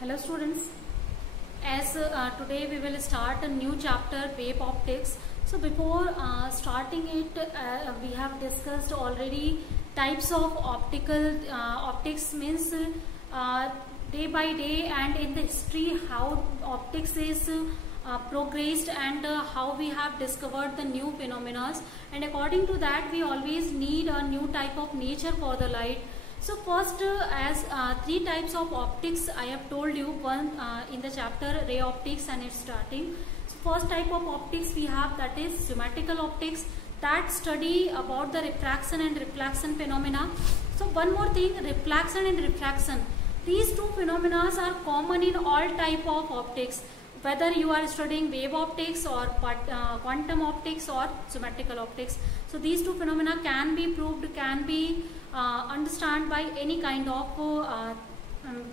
Hello students, as today we will start a new chapter, wave optics. So before starting it, we have discussed already types of optics means day by day and in the history how optics is progressed and how we have discovered the new phenomena, and according to that we always need a new type of nature for the light. So first as three types of optics I have told you, one in the chapter ray optics and its starting. So first type of optics we have, that is symmetrical optics, that study about the refraction and reflection phenomena. So one more thing, reflection and refraction, these two phenomena are common in all type of optics, whether you are studying wave optics or quantum optics or symmetrical optics. So these two phenomena can be proved, can be understood by any kind of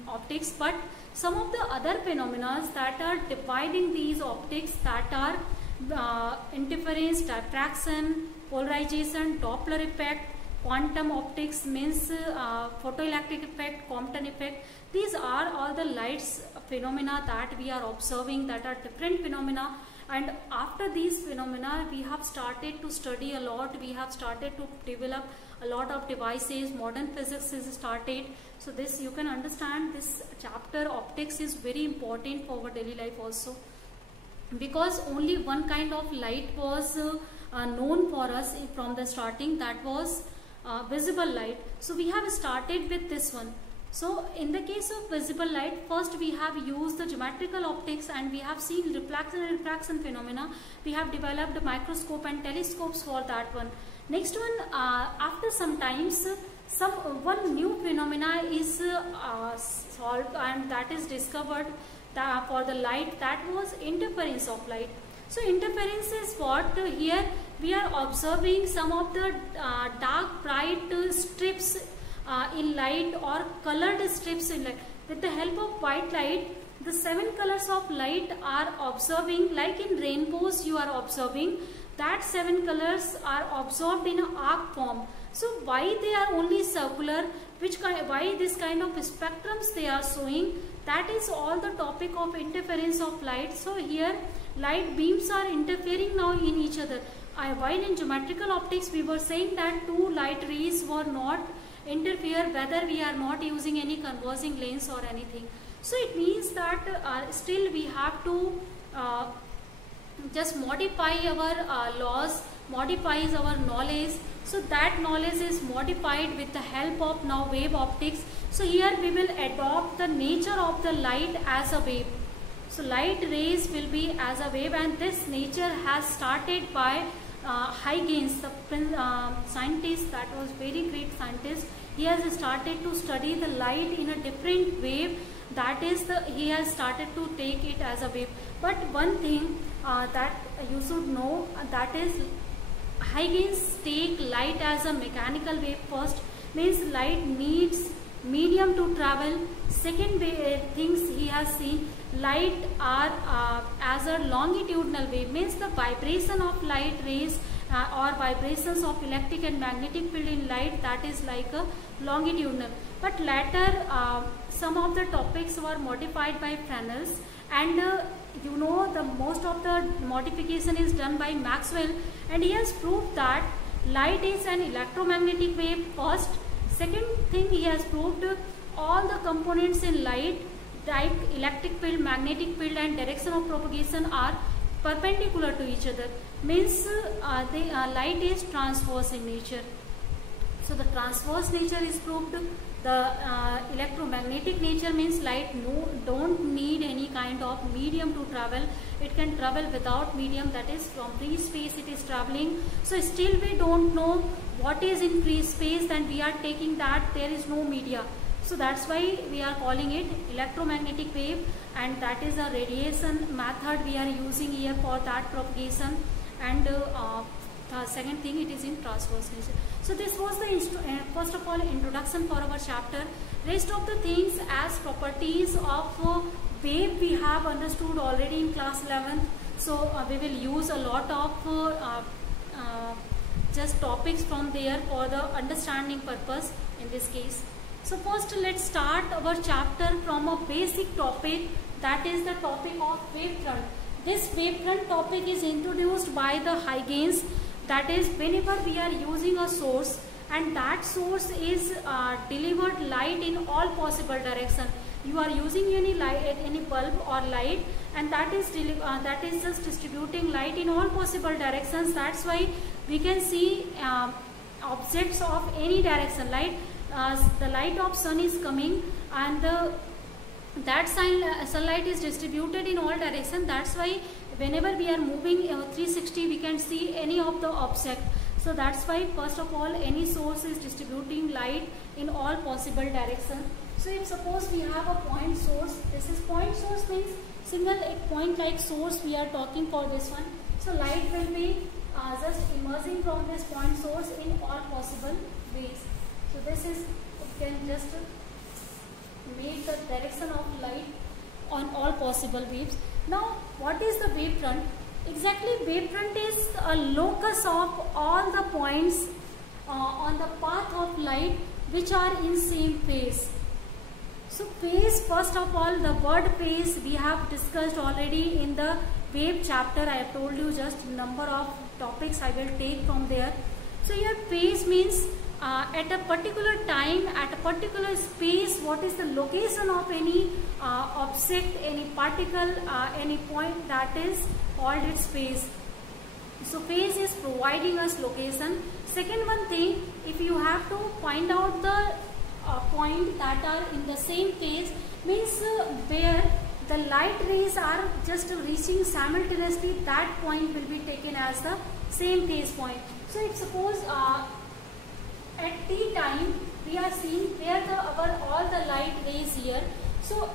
optics, but some of the other phenomena that are dividing these optics, that are interference, diffraction, polarization, Doppler effect, quantum optics means photoelectric effect, Compton effect. These are all the lights phenomena that we are observing, that are different phenomena. And after these phenomena we have started to study a lot, we have started to develop a lot of devices, modern physics is started. So this you can understand, this chapter optics is very important for our daily life also, because only one kind of light was known for us from the starting, that was visible light. So we have started with this one. So in the case of visible light, first we have used the geometrical optics and we have seen reflection and refraction phenomena. We have developed a microscope and telescopes for that one. Next one, after some times, one new phenomena is solved, and that is discovered for the light, that was interference of light. So interference is what? Here we are observing some of the dark bright strips in light, or colored strips in light. With the help of white light, the 7 colors of light are observing, like in rainbows you are observing, that 7 colors are absorbed in an arc form. So why they are only circular, why this kind of spectrums they are showing, that is all the topic of interference of light. So here light beams are interfering now in each other. While in geometrical optics we were saying that two light rays were not interfere whether we are not using any converging lens or anything. So it means that still we have to just modify our laws, modifies our knowledge. So that knowledge is modified with the help of now wave optics. So here we will adopt the nature of the light as a wave. So light rays will be as a wave, and this nature has started by Huygens, the scientist, that was very great scientist. He has started to study the light in a different wave, that is he has started to take it as a wave. But one thing that you should know, that is Huygens take light as a mechanical wave first, means light needs medium to travel. Second things he has seen, light are as a longitudinal wave, means the vibration of light rays or vibrations of electric and magnetic field in light, that is like a longitudinal. But later some of the topics were modified by Fresnel, and you know the most of the modification is done by Maxwell, and he has proved that light is an electromagnetic wave first. Second thing, he has proved all the components in light, like electric field, magnetic field and direction of propagation, are perpendicular to each other, means light is transverse in nature. So the transverse nature is proved. The electromagnetic nature means light don't need any kind of medium to travel. It can travel without medium, that is from free space it is traveling. So still we don't know what is in free space, and we are taking that there is no media. So that's why we are calling it electromagnetic wave, and that is a radiation method we are using here for that propagation. And the second thing, it is in transverse nature. So this was the first of all introduction for our chapter. Rest of the things as properties of wave we have understood already in class 11. So we will use a lot of just topics from there for the understanding purpose in this case. So first let's start our chapter from a basic topic, that is the topic of wavefront. This wavefront topic is introduced by the Huygens, that is whenever we are using a source and that source is delivered light in all possible direction. You are using any light, any bulb or light, and that is just distributing light in all possible directions. That's why we can see objects of any direction. The light of sun is coming, and that sunlight is distributed in all directions. That's why whenever we are moving 360, we can see any of the object. So that's why first of all any source is distributing light in all possible directions. So if suppose we have a point source, this is point source means single point like source we are talking for this one. So light will be just emerging from this point source in all possible ways. So this is, you can just make the direction of light on all possible waves. Now what is the wavefront? Exactly, wavefront is a locus of all the points on the path of light which are in same phase. So phase, first of all, the word phase we have discussed already in the wave chapter. I have told you just number of topics I will take from there. So here phase means at a particular time, at a particular space, what is the location of any object, any particle, any point, that is called its phase. So phase is providing us location. Second one thing, if you have to find out the point that are in the same phase, means where the light rays are just reaching simultaneously, that point will be taken as the same phase point. So if suppose at t time we are seeing where all the light rays here. So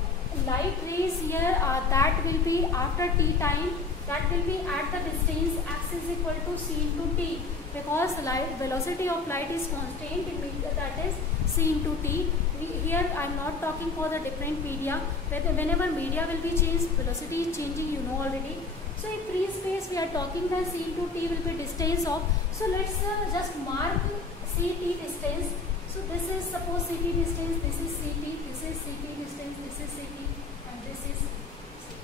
light rays here that will be after t time, that will be at the distance x is equal to c into t, because velocity of light is constant, that is c into t. Here I am not talking for the different media. Whenever media will be changed, velocity is changing, you know already. So in free space we are talking that c into t will be distance of. So let's just mark ct distance. So this is suppose ct distance, this is ct, this is ct distance, this is ct, and this is ct.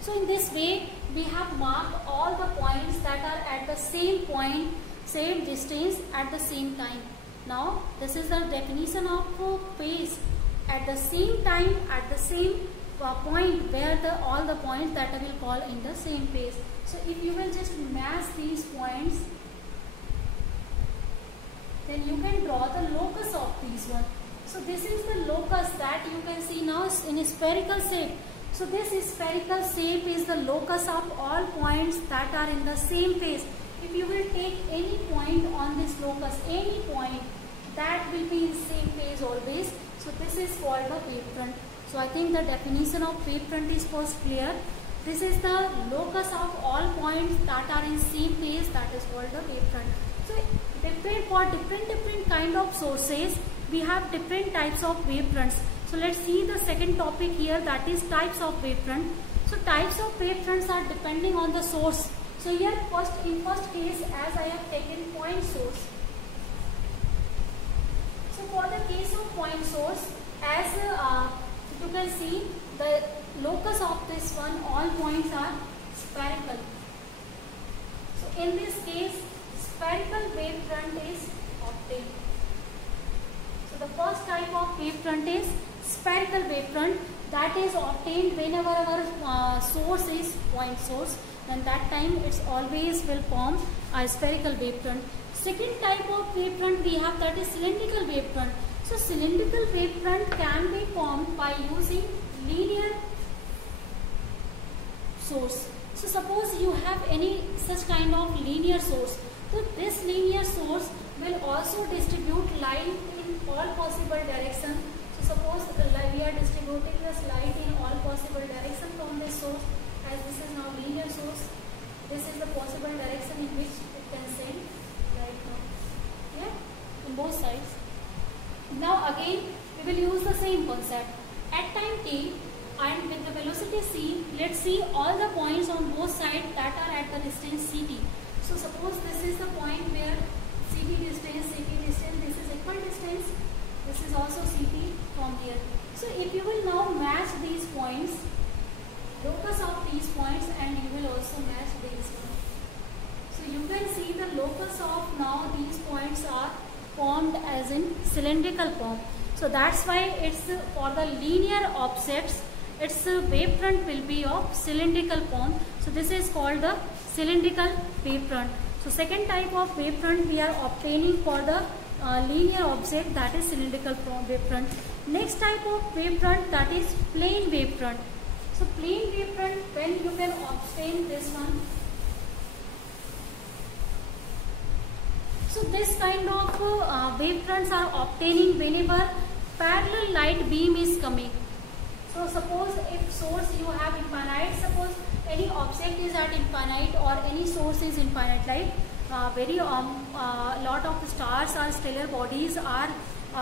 So in this way we have marked all the points that are at the same point, same distance at the same time. Now this is the definition of phase. At the same time, at the same point, where all the points that I will call in the same phase. So if you will just match these points, then you can draw the locus of these one. So this is the locus that you can see now in a spherical shape. So this spherical shape is the locus of all points that are in the same phase. If you will take any point on this locus, any point, that will be in same phase always. So this is called the wavefront. So I think the definition of wavefront is first clear. This is the locus of all points that are in same phase, that is called the wavefront. So for different kind of sources, we have different types of wavefronts. So let's see the second topic here, that is types of wavefront. So types of wavefronts are depending on the source. So here in first case, as I have taken point source. So for the case of point source, as you can see, the locus of this one, all points are spherical. So in this case, spherical wavefront is obtained. So the first type of wavefront is spherical wavefront, that is obtained whenever our source is point source, and that time it's always will form a spherical wavefront. Second type of wavefront we have, that is cylindrical wavefront. So cylindrical wavefront can be formed by using linear source. So suppose you have any such kind of linear source. So this linear source will also distribute light in all possible directions. So suppose we are distributing this light in all possible directions from this source, as this is now linear source. This is the possible direction in which it can send light now. Yeah, in both sides. Now again we will use the same concept. At time t and with the velocity c, let's see all the points on both sides that are at the distance ct. So suppose this is the point where ct distance, this is equal distance. This is also CP from here. So if you will now match these points, locus of these points, and you will also match these ones. So you can see the locus of now these points are formed as in cylindrical form. So that's why it's for the linear objects, its wavefront will be of cylindrical form. So this is called the cylindrical wavefront. So second type of wavefront we are obtaining for the linear object, that is cylindrical wavefront. Next type of wavefront, that is plane wavefront. So plane wavefront, when you can obtain this one. So this kind of wavefronts are obtaining whenever parallel light beam is coming. So suppose if source you have infinite, suppose any object is at infinite or any source is infinite light, lot of the stars or stellar bodies are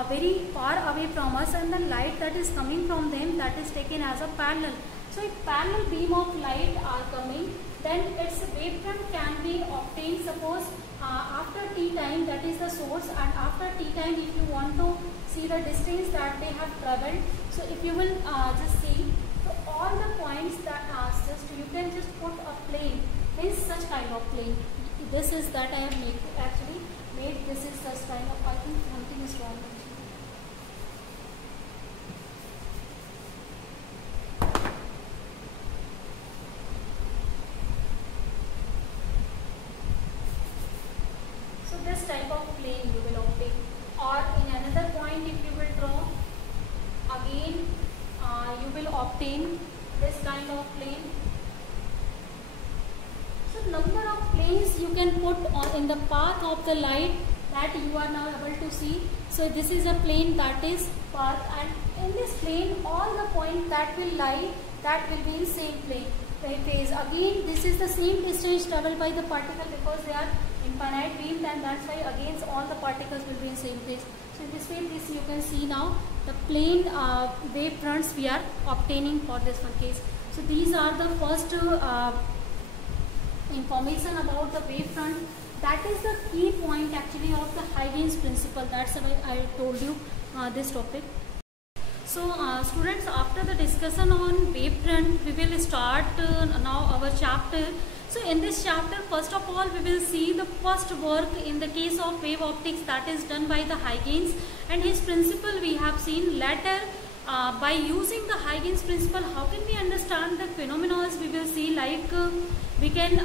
very far away from us, and the light that is coming from them, that is taken as a parallel. So if parallel beam of light are coming, then its wavefront can be obtained. Suppose after t time, that is the source, and after t time if you want to see the distance that they have traveled, so if you will just see, so all the points that are just, you can just put a plane, is such kind of plane. This is that I have made this is such kind of, I think something is wrong actually. So this type of plane you will obtain, or in another point if you will draw, again you will obtain this kind of plane. So number of planes you can put on in the path of the light that you are now able to see. So this is a plane, that is path, and in this plane all the points that will lie, that will be in same plane phase. Again this is the same distance traveled by the particle, because they are infinite beam, and that's why again all the particles will be in same phase. So in this way, this you can see now the plane wavefronts we are obtaining for this one case. So these are the first information about the wavefront. That is the key point actually of the Huygens principle. That's why I told you this topic. So students, after the discussion on wavefront, we will start now our chapter. So in this chapter, first of all, we will see the first work in the case of wave optics, that is done by the Huygens, and his principle we have seen. Later, by using the Huygens principle, how can we understand the phenomena? We will see, like we can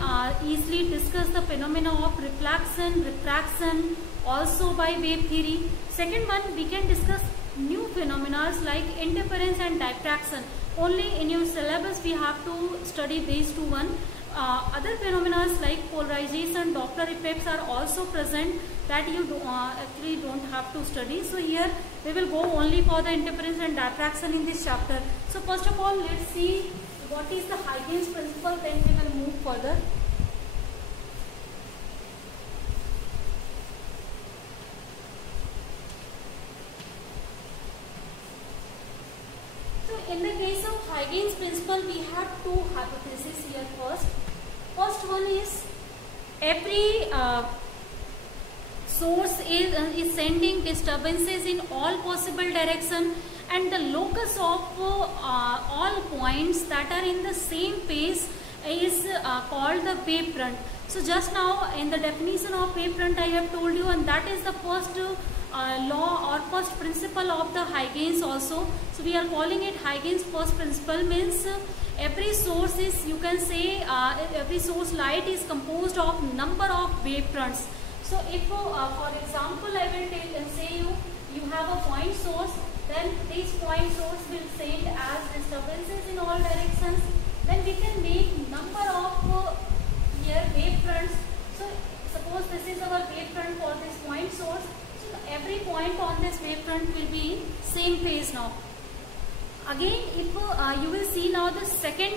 easily discuss the phenomena of reflection, refraction, also by wave theory. Second one, we can discuss new phenomena like interference and diffraction. Only in your syllabus we have to study these two one. Other phenomena like polarization, Doppler effects are also present, that you actually don't have to study. So here we will go only for the interference and diffraction in this chapter. So first of all, let's see what is the Huygens principle, then we will move further. So in the case of Huygens principle, we have two hypotheses here first. First one is every source is sending disturbances in all possible direction, and the locus of all points that are in the same phase is called the wavefront. So just now in the definition of wavefront I have told you, and that is the first law or first principle of the Huygens also. So we are calling it Huygens first principle, means every source is, you can say every source light is composed of number of wavefronts. So if for example I will say you have a point source, then this point source will send as disturbances in all directions. Then we can make number of here wavefronts. So suppose this is our wavefront for this point source. So every point on this wavefront will be in same phase now. Again, if you will see now the second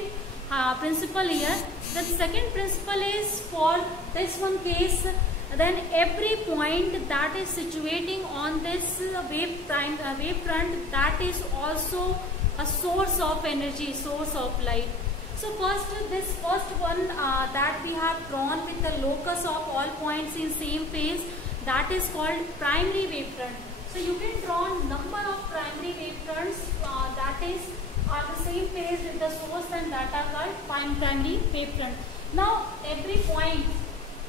principle here. The second principle is for this one case, then every point that is situating on this wavefront, that is also a source of energy, source of light. So first, this first one that we have drawn with the locus of all points in same phase, that is called primary wavefront. So So you can draw number of primary wavefronts that is are the same phase with the source, and that are called primary wavefront. Now every point,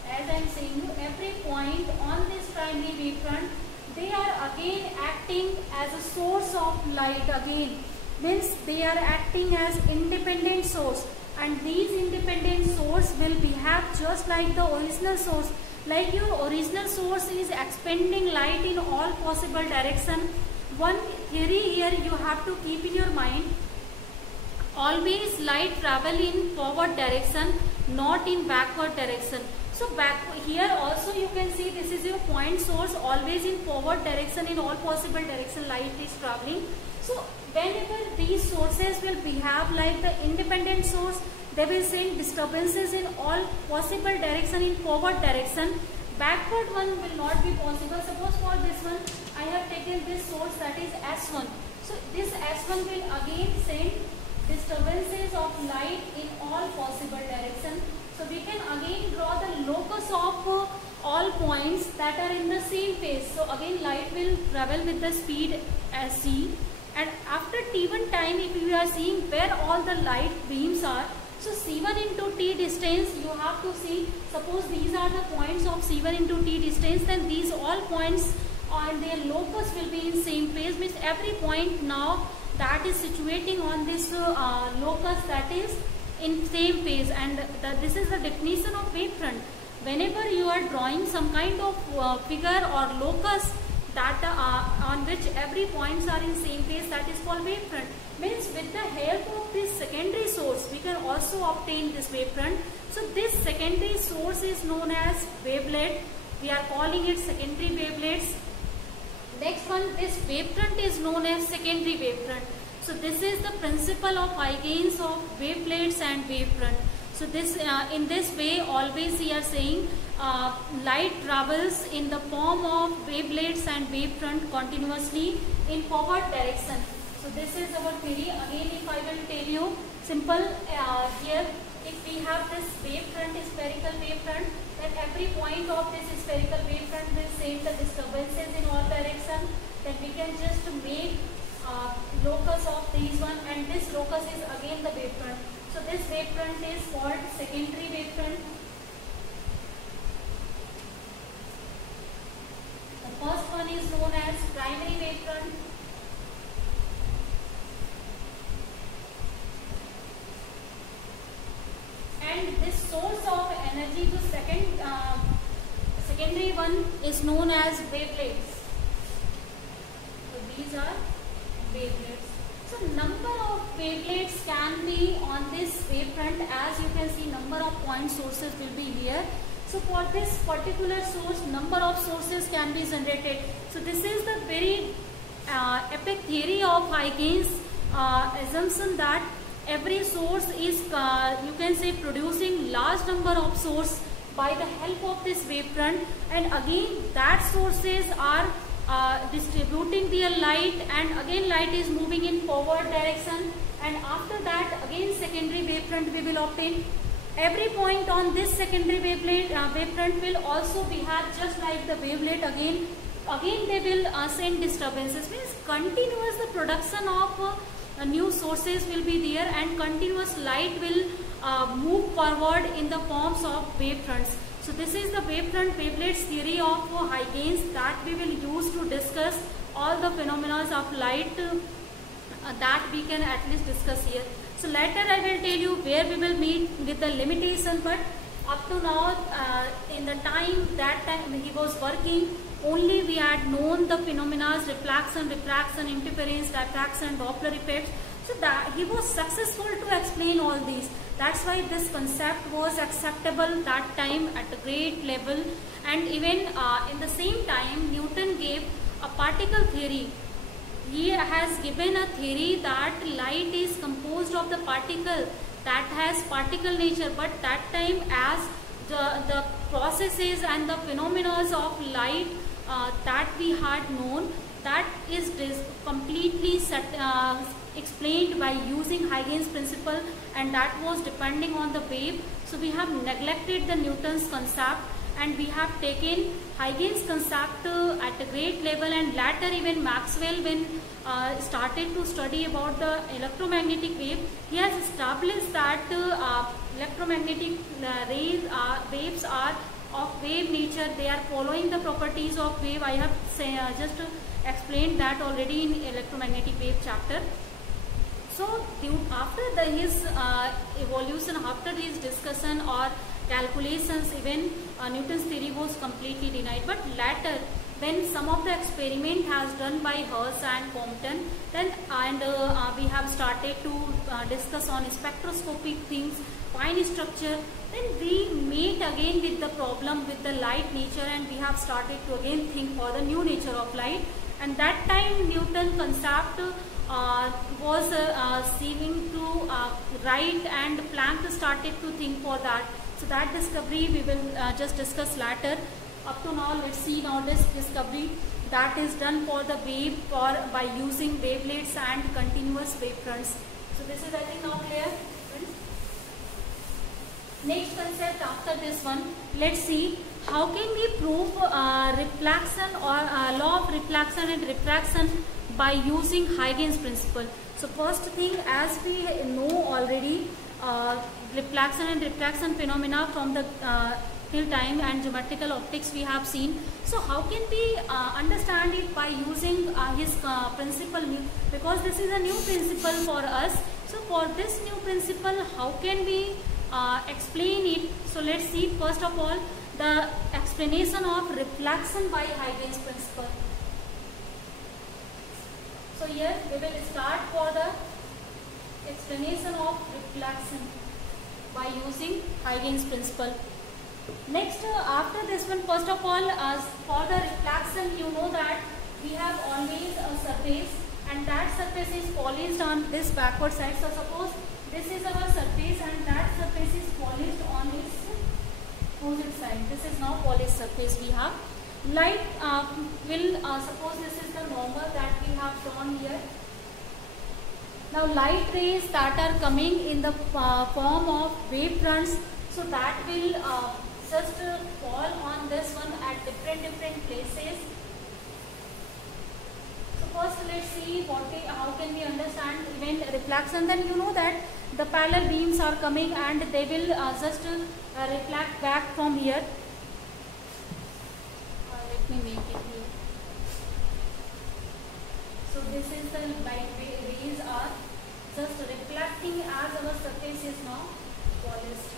as I am saying you, every point on this primary wavefront, they are again acting as a source of light again. Means they are acting as independent source, and these independent source will behave just like the original source. Like your original source is expanding light in all possible direction. One theory here you have to keep in your mind: always light travel in forward direction, not in backward direction. So here also you can see this is your point source, always in forward direction, in all possible direction light is traveling. So whenever these sources will behave like the independent source, they will send disturbances in all possible direction in forward direction. Backward one will not be possible. Suppose for this one I have taken this source, that is S1. So this S1 will again send disturbances of light in all possible direction. So we can again draw the locus of all points that are in the same phase. So again light will travel with the speed as c, and after t1 time, if you are seeing where all the light beams are, so c1 into t distance you have to see. Suppose these are the points of c1 into t distance, then these all points and their locus will be in same phase. Means every point now that is situating on this locus, that is in same phase, and this is the definition of wavefront. Whenever you are drawing some kind of figure or locus that on which every points are in same phase, that is called wavefront. Means with the help of this secondary source we can also obtain this wavefront. So this secondary source is known as wavelet. We are calling it secondary wavelets. Next one, this wavefront is known as secondary wavefront. So this is the principle of Huygens of wavelets and wavefront. So this in this way always we are saying light travels in the form of wavelets and wavefront continuously in forward direction. So this is our theory. Again, if I will tell you simple here, if we have this wavefront, spherical wavefront, then every point of this spherical wavefront will send the disturbances in all direction. Then we can just make locus of these one, and this locus is again the wavefront. So this wavefront is called secondary wavefront. The first one is known as primary wavefront. And this source of energy, the secondary one is known as wavelets. So these are wavelets. So number of wavelets can be on this wavefront. As you can see, number of point sources will be here. So for this particular source, number of sources can be generated. So this is the very epic theory of Huygens assumption that every source is you can say producing large number of source by the help of this wavefront, and again that sources are distributing their light, and again light is moving in forward direction, and after that again secondary wavefront we will obtain. Every point on this secondary wavefront will also behave just like the wavelet. Again they will send disturbances. Means continuous the production of new sources will be there, and continuous light will move forward in the forms of wavefronts. So this is the wavefront wavelets theory of Huygens that we will use to discuss all the phenomena of light that we can at least discuss here. So later I will tell you where we will meet with the limitation, but up to now in the that time he was working, only we had known the phenomena reflection, refraction, interference, diffraction, Doppler effects. So that he was successful to explain all these. That's why this concept was acceptable that time at a great level. And even in the same time, Newton gave a particle theory. He has given a theory that light is composed of the particle that has particle nature, but that time as the processes and the phenomena of light that we had known, that is completely explained by using Huygens principle, and that was depending on the wave. So we have neglected the Newton's concept, and we have taken Huygens concept at a great level, and later even Maxwell, when started to study about the electromagnetic wave, he has established that electromagnetic waves are of wave nature. They are following the properties of wave. I have just explained that already in electromagnetic wave chapter. So after his evolution, after his discussion or calculations, even Newton's theory was completely denied. But later, when some of the experiment has done by Hertz and Compton, then we have started to discuss on spectroscopic things, fine structure, then we meet again with the problem with the light nature, and we have started to again think for the new nature of light. And that time Newton concept was seeming to right, and Planck started to think for that. So that discovery we will just discuss later. Up to now, let's see now this discovery that is done for the wave or by using wavelets and continuous wave fronts. So this is, I think, now clear. Next concept after this one, let's see how can we prove reflection or law of reflection and refraction by using Huygens principle. So first thing, as we know already, reflection and refraction phenomena from the till time and geometrical optics we have seen. So how can we understand it by using his principle, because this is a new principle for us. So for this new principle, how can we explain it? So let's see first of all the explanation of reflection by Huygens principle. So here we will start for the explanation of reflection by using Huygens principle. Next, after this one, first of all, for the reflection, you know that we have always a surface, and that surface is polished on this backward side. So suppose this is our surface and that surface is polished on its opposite side. This is now polished surface we have. Light will, suppose this is the normal that we have shown here. Now light rays that are coming in the form of wave fronts, so that will just fall on this one at different places. So first let's see how can we understand even reflection. Then you know that the parallel beams are coming and they will just reflect back from here. Let me make it here. So this is the light rays are just reflecting as our surface is now polished.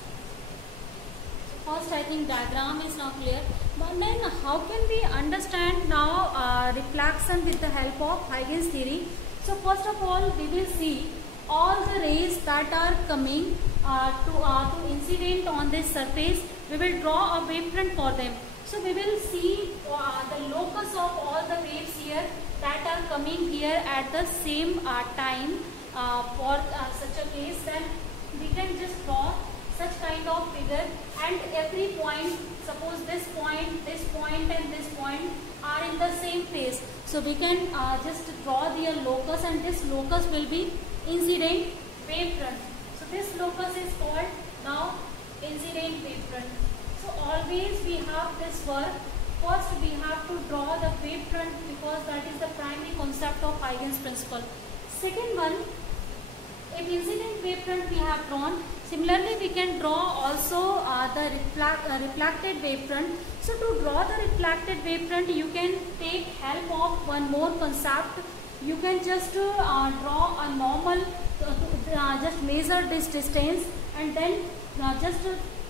So first, I think diagram is now clear. But then how can we understand now reflection with the help of Huygens theory? So first of all, we will see all the rays that are coming to incident on this surface. We will draw a wavefront for them. So we will see the locus of all the waves here that are coming here at the same time. For such a case, then we can just draw such kind of figure, and every point, suppose this point and this point are in the same phase. So we can just draw their locus, and this locus will be incident wavefront. So this locus is called now incident wavefront. So always we have this work. First we have to draw the wavefront, because that is the primary concept of Huygens principle. Second one, if incident wavefront we have drawn, similarly we can draw also the reflected wavefront. So to draw the reflected wavefront, you can take help of one more concept. You can just draw a normal, just measure this distance, and then just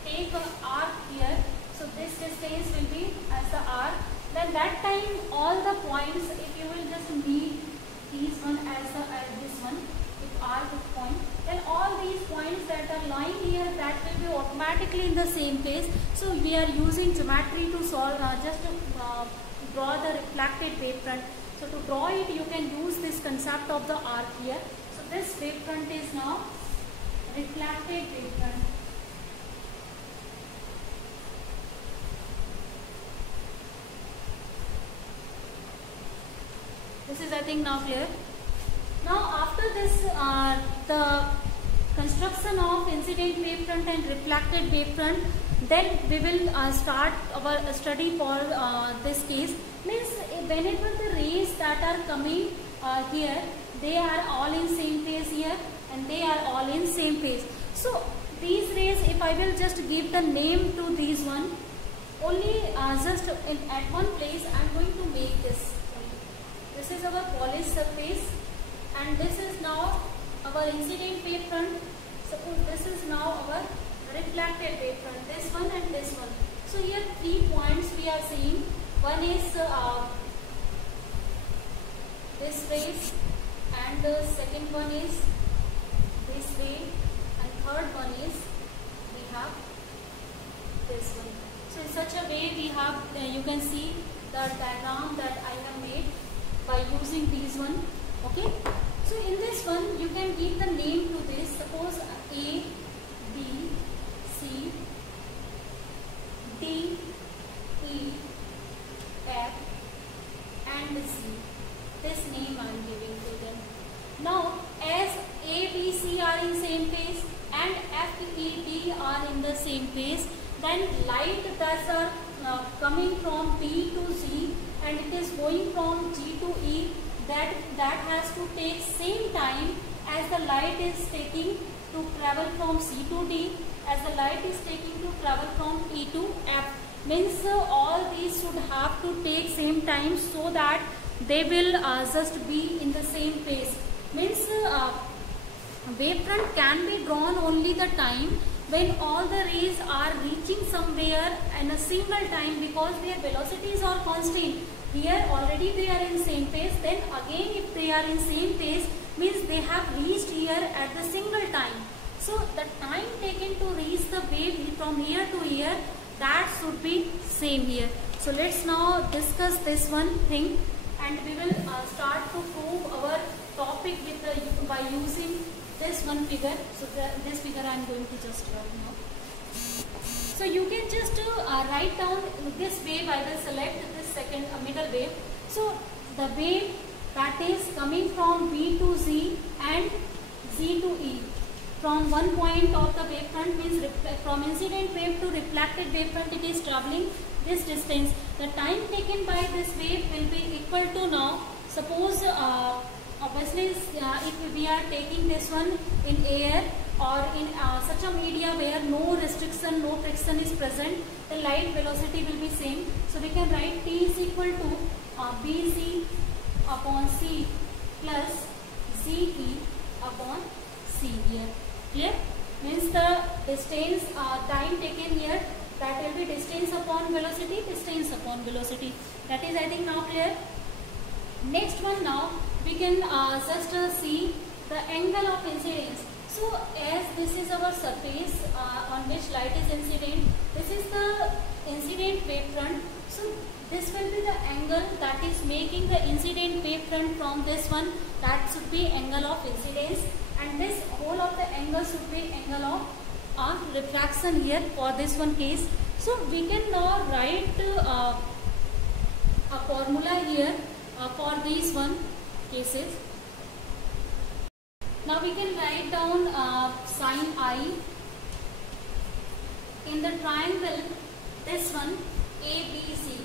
take an arc here. So this distance will be as the arc. Then that time all the points, if you will just meet these one as this one, arc point, then all these points that are lying here, that will be automatically in the same phase. So we are using geometry to solve, just to draw the reflected wavefront. So to draw it, you can use this concept of the arc here. So this wavefront is now reflected wavefront. This is, I think, now clear. Now after this, the construction of incident wavefront and reflected wavefront, Then we will start our study for this case. Means whenever the rays that are coming here, they are all in same phase here, and they are all in same phase. So these rays, if I will just give the name to these one, only just at one place I am going to make this. This is our polished surface, and this is now our incident wave front. Suppose this is now our reflected wave front, this one and this one. So here 3 points we are seeing. One is this phase, and the second one is this way, and third one is we have this one. So in such a way we have, you can see the diagram that I have made by using these one. Okay. So in this one you can give the name to this. Suppose A, B, C, D, E, F and C. This name I am giving to them. Now as A, B, C are in same phase and F, E, D are in the same phase, then light that are coming from B to Z and it is going from G to E, that has to take same time as the light is taking to travel from C to D, as the light is taking to travel from E to F. Means all these should have to take same time so that they will just be in the same phase. Means wavefront can be drawn only the time when all the rays are reaching somewhere in a single time, because their velocities are constant. Here already they are in same phase, then again if they are in same phase means they have reached here at the single time. So the time taken to reach the wave from here to here, that should be same here. So let's now discuss this one thing, and we will start to prove our topic with by using this one figure. So this figure I am going to just draw now. So you can just write down this wave. I will select this second middle wave. So the wave that is coming from B to Z and Z to E. From one point of the wavefront means from incident wave to reflected wavefront, it is traveling this distance. The time taken by this wave will be equal to, now suppose obviously if we are taking this one in air or in such a media where no restriction, no friction is present, the light velocity will be same. So we can write T is equal to BC upon C plus ZE upon C here. Clear? Means the distance time taken here, that will be distance upon velocity, distance upon velocity. That is, I think, now clear. Next one, now we can just see the angle of incidence. So as this is our surface on which light is incident, this is the incident wavefront. So this will be the angle that is making the incident wavefront from this one, that should be angle of incidence, and this whole of the angle should be angle of refraction here for this one case. So we can now write a formula here for these one cases. Now we can write down sin I in the triangle, this one ABC.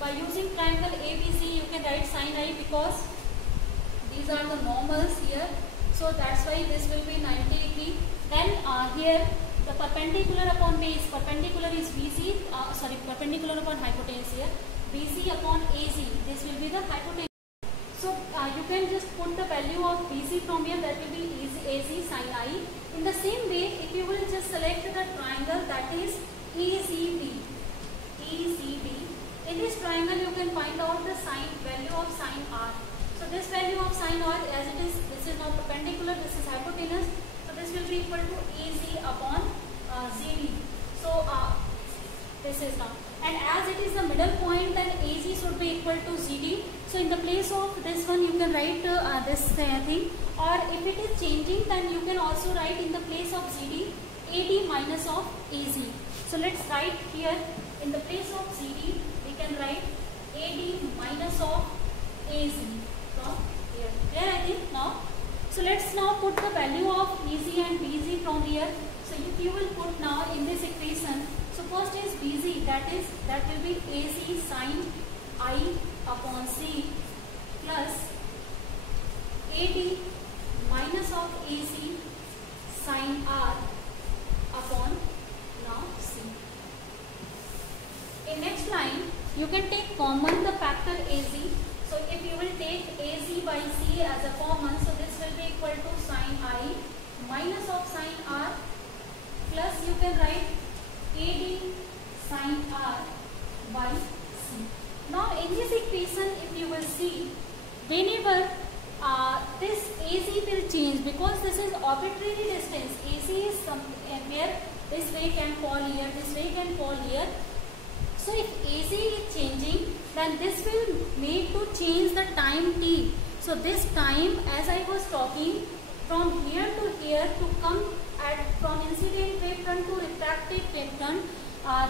By using triangle ABC you can write sin I, because these are the normals here, so that's why this will be 90 degree. Then here the perpendicular upon base, perpendicular is BC, perpendicular upon hypotenuse here, BC upon AC, this will be the hypotenuse. So you can just put the value of BC from here, that will be AC sin I. In the same way, if you will just select the triangle that is ECB, in this triangle you can find out the value of sin R. So this value of sin R, as it is, this is now perpendicular, this is hypotenuse, so this will be equal to EC upon ZD. So this is now, and as it is the middle point, then AC should be equal to ZD. So in the place of this one you can write this thing, or if it is changing, then you can also write in the place of ZD AD minus of AZ. So let's write here in the place of ZD we can write AD minus of AZ from here. Clear, I think now? So let's now put the value of EZ and BZ from here. So if you will put now in this equation, so first is BZ, that will be AC sine I upon C plus AD minus of AC sine R upon now C. In next line, you can take common the factor AZ. So if you will take AZ by C as a common, so this will be equal to sine I minus of sine R plus you can write AD sine R by C. Now in this equation, if you will see, whenever this AC will change, because this is arbitrary distance, AC is where this ray can fall here, this ray can fall here. So if AC is changing, then this will make to change the time t. So this time, as I was talking, from here to here to come from incident wave front to refracted wave front,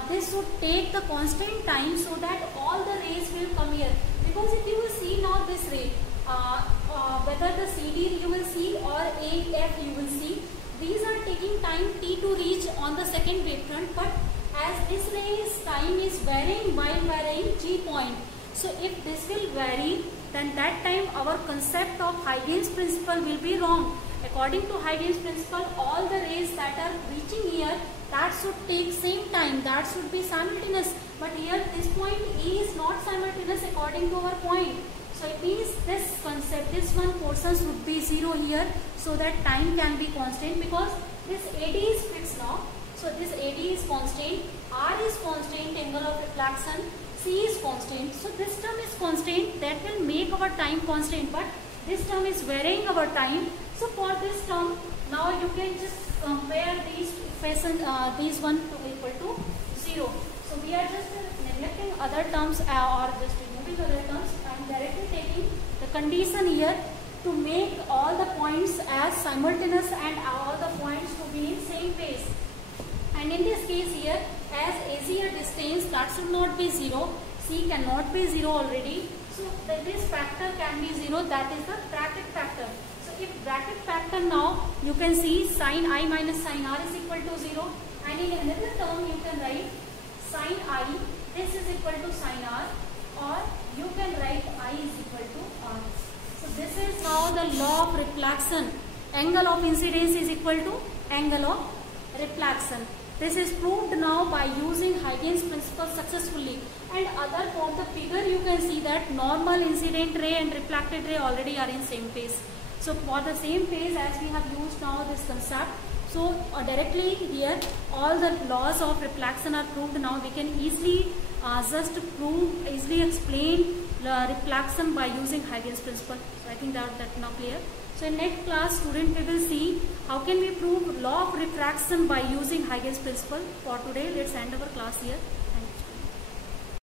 this would take the constant time so that all the rays will come here. Because if you will see now this ray, whether the CD you will see or AF you will see, these are taking time t to reach on the second wave front, but as this ray's time is varying while varying G point. So if this will vary, then that time our concept of Huygens principle will be wrong. According to Huygens principle, all the rays that are reaching here, that should take same time, that should be simultaneous. But here this point E is not simultaneous according to our point. So it means this concept, this one portion should be 0 here, so that time can be constant, because this AD is fixed now. So this AD is constant, R is constant, angle of reflection, C is constant. So this term is constant, that will make our time constant, but this term is varying our time. So for this term, now you can just compare these equations, these one to equal to 0. So we are just neglecting other terms or just removing other terms and directly taking the condition here to make all the points as simultaneous and all the points to be in same phase. And in this case here, as AC a distance, that should not be 0, C cannot be 0 already. So this factor can be 0, that is the bracket factor. So if bracket factor now, you can see sine I minus sine R is equal to 0, and in another term you can write sine I, this is equal to sine R, or you can write I is equal to R. So this is now the law of reflection. Angle of incidence is equal to angle of reflection. This is proved now by using Huygens principle successfully. And other from the figure you can see that normal incident ray and reflected ray already are in same phase. So for the same phase, as we have used now this concept, so directly here all the laws of reflection are proved. Now we can easily easily explain the reflection by using Huygens principle. So I think that now clear. So in next class, student, we will see how can we prove law of refraction by using Huygens principle. For today, let's end our class here.